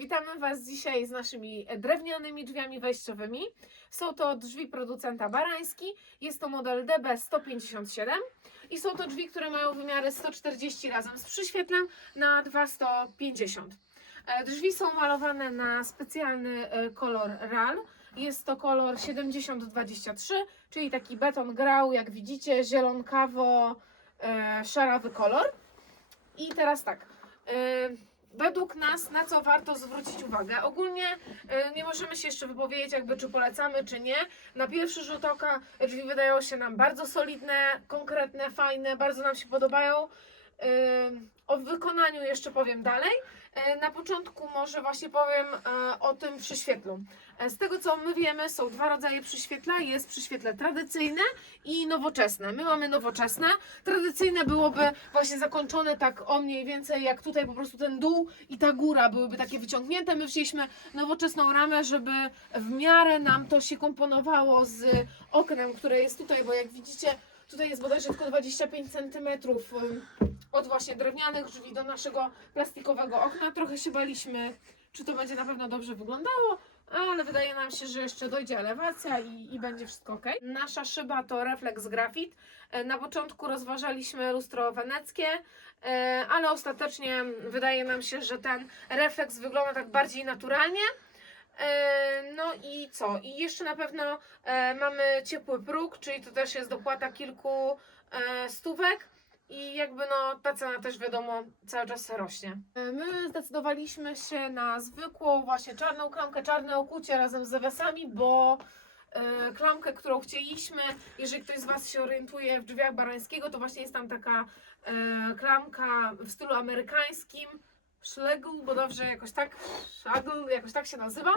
Witamy Was dzisiaj z naszymi drewnianymi drzwiami wejściowymi. Są to drzwi producenta Barański. Jest to model DB157 i są to drzwi, które mają wymiary 140 razem z przyświetlem na 2150. E, Drzwi są malowane na specjalny e, kolor RAL. Jest to kolor 7023, czyli taki beton grał, jak widzicie, zielonkawo e, kolor. I teraz tak. Według nas, na co warto zwrócić uwagę? Ogólnie e, nie możemy się jeszcze wypowiedzieć, jakby czy polecamy, czy nie. Na pierwszy rzut oka drzwi wydają się nam bardzo solidne, konkretne, fajne, bardzo nam się podobają. E, O wykonaniu jeszcze powiem dalej. E, Na początku może właśnie powiem e, o tym przyświetlu. E, Z tego co my wiemy, są dwa rodzaje przyświetla. Jest przyświetle tradycyjne i nowoczesne. My mamy nowoczesne. Tradycyjne byłoby właśnie zakończone tak o mniej więcej jak tutaj po prostu ten dół i ta góra byłyby takie wyciągnięte. My wzięliśmy nowoczesną ramę, żeby w miarę nam to się komponowało z oknem, które jest tutaj, bo jak widzicie, tutaj jest bodajże tylko 25 cm od właśnie drewnianych drzwi do naszego plastikowego okna. Trochę się baliśmy, czy to będzie na pewno dobrze wyglądało, ale wydaje nam się, że jeszcze dojdzie elewacja i, i będzie wszystko ok. Nasza szyba to Reflex Graphit. E, Na początku rozważaliśmy lustro weneckie, e, ale ostatecznie wydaje nam się, że ten refleks wygląda tak bardziej naturalnie. E, No i co? I jeszcze na pewno e, mamy ciepły próg, czyli to też jest dopłata kilku e, stówek. I jakby no ta cena też wiadomo cały czas rośnie. My zdecydowaliśmy się na zwykłą właśnie czarną klamkę, czarne okucie razem z zawiasami, bo klamkę, którą chcieliśmy, jeżeli ktoś z Was się orientuje w drzwiach Barańskiego, to właśnie jest tam taka klamka w stylu amerykańskim, Bo dobrze jakoś tak, Schlegel, jakoś tak się nazywa.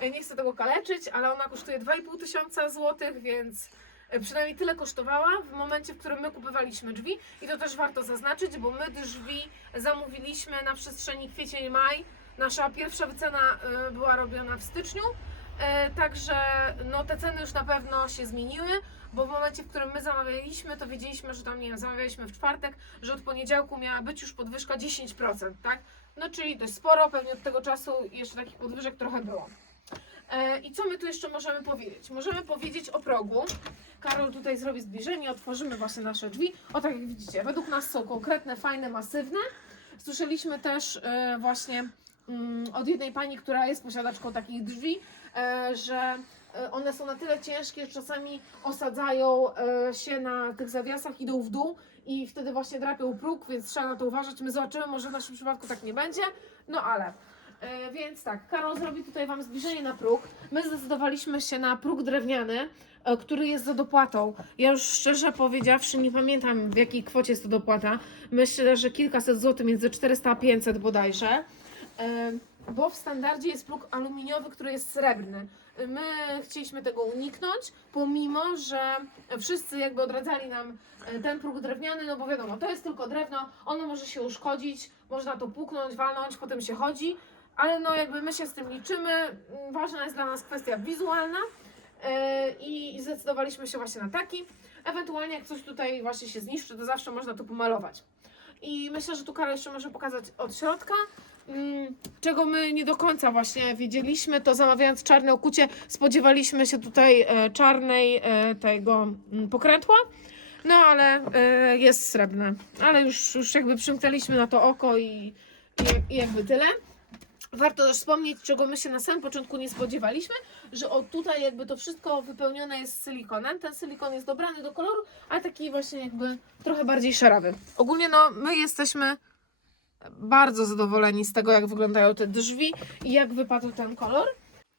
E, Nie chcę tego kaleczyć, ale ona kosztuje 2,5 tysiąca złotych, więc e, przynajmniej tyle kosztowała w momencie, w którym my kupowaliśmy drzwi. I to też warto zaznaczyć, bo my drzwi zamówiliśmy na przestrzeni kwiecień-maj. Nasza pierwsza wycena e, była robiona w styczniu. Także no, te ceny już na pewno się zmieniły, bo w momencie, w którym my zamawialiśmy, to wiedzieliśmy, że tam, nie wiem, zamawialiśmy w czwartek, że od poniedziałku miała być już podwyżka 10%, tak? No czyli dość sporo, pewnie od tego czasu jeszcze takich podwyżek trochę było. E, I co my tu jeszcze możemy powiedzieć? Możemy powiedzieć o progu. Karol tutaj zrobi zbliżenie, otworzymy właśnie nasze drzwi. O tak jak widzicie, według nas są konkretne, fajne, masywne. Słyszeliśmy też e, właśnie mm, od jednej pani, która jest posiadaczką takich drzwi, e, że one są na tyle ciężkie, że czasami osadzają e, się na tych zawiasach, idą w dół i wtedy właśnie drapią próg, więc trzeba na to uważać. My zobaczymy, może w naszym przypadku tak nie będzie, no ale. E, więc tak, Karol zrobi tutaj Wam zbliżenie na próg. My zdecydowaliśmy się na próg drewniany, e, który jest za dopłatą. Ja już szczerze powiedziawszy nie pamiętam w jakiej kwocie jest to dopłata. Myślę, że kilkaset złotych, między 400 a 500 bodajże. E, Bo w standardzie jest próg aluminiowy, który jest srebrny. My chcieliśmy tego uniknąć, pomimo że wszyscy jakby odradzali nam e, ten próg drewniany, no bo wiadomo, to jest tylko drewno, ono może się uszkodzić, można to puknąć, walnąć, potem się chodzi, ale no jakby my się z tym liczymy, Mm, ważna jest dla nas kwestia wizualna e, i zdecydowaliśmy się właśnie na taki. Ewentualnie jak coś tutaj właśnie się zniszczy, to zawsze można to pomalować. I myślę, że tu Karol jeszcze może pokazać od środka. Mm, Czego my nie do końca właśnie wiedzieliśmy, to zamawiając czarne okucie, spodziewaliśmy się tutaj e, czarnej e, tego mm, pokrętła. No ale e, jest srebrne. Ale już, już jakby przymknęliśmy na to oko i, i, jakby tyle. Warto też wspomnieć, czego my się na samym początku nie spodziewaliśmy, że o tutaj jakby to wszystko wypełnione jest silikonem. Ten silikon jest dobrany do koloru, ale taki właśnie jakby trochę bardziej szarawy. Ogólnie no my jesteśmy bardzo zadowoleni z tego, jak wyglądają te drzwi i jak wypadł ten kolor.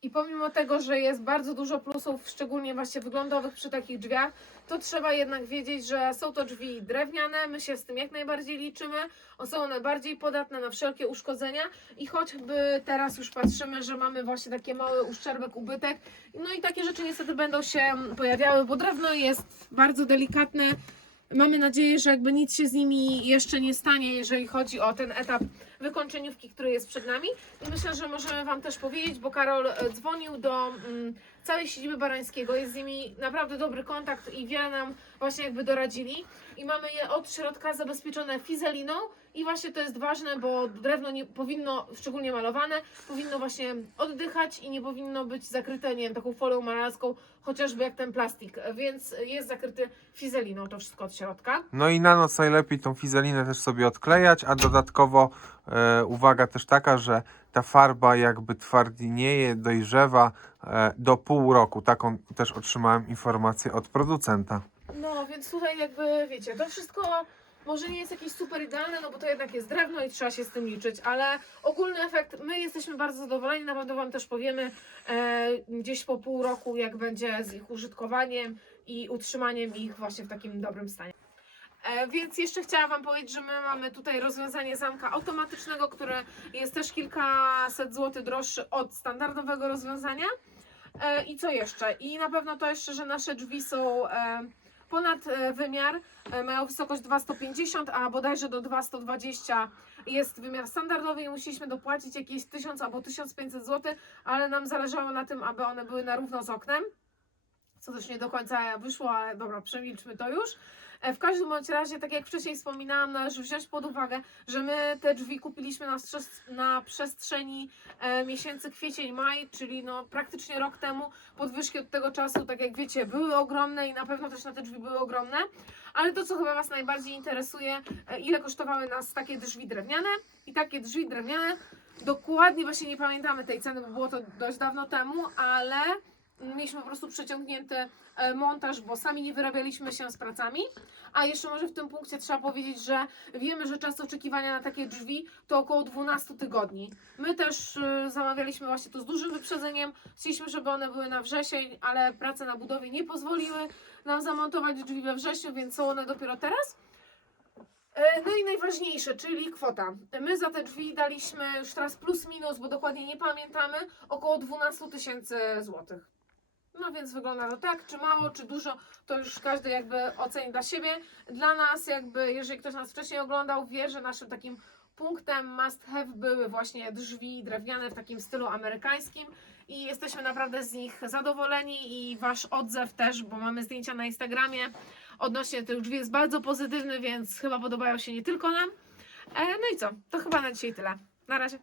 I pomimo tego, że jest bardzo dużo plusów, szczególnie właśnie wyglądowych przy takich drzwiach, to trzeba jednak wiedzieć, że są to drzwi drewniane, my się z tym jak najbardziej liczymy, są one bardziej podatne na wszelkie uszkodzenia i choćby teraz już patrzymy, że mamy właśnie takie mały uszczerbek, ubytek, no i takie rzeczy niestety będą się pojawiały, bo drewno jest bardzo delikatne, Mamy nadzieję, że jakby nic się z nimi jeszcze nie stanie, jeżeli chodzi o ten etap wykończeniówki, który jest przed nami. I myślę, że możemy Wam też powiedzieć, bo Karol e, dzwonił do mm, całej siedziby Barańskiego, jest z nimi naprawdę dobry kontakt i wiele nam właśnie jakby doradzili. I mamy je od środka zabezpieczone fizeliną I właśnie to jest ważne, bo drewno nie powinno, szczególnie malowane, powinno właśnie oddychać i nie powinno być zakryte, nie wiem, taką folią malarską, chociażby jak ten plastik, więc jest zakryty fizeliną to wszystko od środka. No i na noc najlepiej tą fizelinę też sobie odklejać, a dodatkowo uwaga też taka, że ta farba jakby twardnieje, dojrzewa e, do pół roku. Taką też otrzymałem informację od producenta. No, więc tutaj jakby, wiecie, to wszystko może nie jest jakieś super idealne, no bo to jednak jest drewno i trzeba się z tym liczyć, ale ogólny efekt, my jesteśmy bardzo zadowoleni, na pewno Wam też powiemy e, gdzieś po pół roku, jak będzie z ich użytkowaniem i utrzymaniem ich właśnie w takim dobrym stanie. E, Więc jeszcze chciałam Wam powiedzieć, że my mamy tutaj rozwiązanie zamka automatycznego, które jest też kilkaset złotych droższy od standardowego rozwiązania. E, I co jeszcze? I na pewno to jeszcze, że nasze drzwi są e, ponad wymiar, mają wysokość 2,150, a bodajże do 2,120 jest wymiar standardowy i musieliśmy dopłacić jakieś 1000 albo 1500 zł, ale nam zależało na tym, aby one były na równo z oknem. Co też nie do końca wyszło, ale dobra, przemilczmy to już. E, W każdym bądź razie, tak jak wcześniej wspominałam, należy wziąć pod uwagę, że my te drzwi kupiliśmy na, na przestrzeni e, miesięcy kwiecień, maj, czyli no praktycznie rok temu. Podwyżki od tego czasu, tak jak wiecie, były ogromne i na pewno też na te drzwi były ogromne. Ale to, co chyba Was najbardziej interesuje, e, ile kosztowały nas takie drzwi drewniane i takie drzwi drewniane. Dokładnie właśnie nie pamiętamy tej ceny, bo było to dość dawno temu, ale mieliśmy po prostu przeciągnięty e, montaż, bo sami nie wyrabialiśmy się z pracami. A jeszcze może w tym punkcie trzeba powiedzieć, że wiemy, że czas oczekiwania na takie drzwi to około 12 tygodni. My też y, zamawialiśmy właśnie to z dużym wyprzedzeniem. Chcieliśmy, żeby one były na wrzesień, ale prace na budowie nie pozwoliły nam zamontować drzwi we wrześniu, więc są one dopiero teraz. E, No i najważniejsze, czyli kwota. My za te drzwi daliśmy już teraz plus minus, bo dokładnie nie pamiętamy, około 12 tysięcy złotych. No więc wygląda to tak, czy mało, czy dużo, to już każdy jakby oceni dla siebie. Dla nas jakby, jeżeli ktoś nas wcześniej oglądał, wie, że naszym takim punktem must have były właśnie drzwi drewniane w takim stylu amerykańskim i jesteśmy naprawdę z nich zadowoleni i Wasz odzew też, bo mamy zdjęcia na Instagramie odnośnie tych drzwi jest bardzo pozytywny, więc chyba podobają się nie tylko nam. E, no i co, to chyba na dzisiaj tyle. Na razie.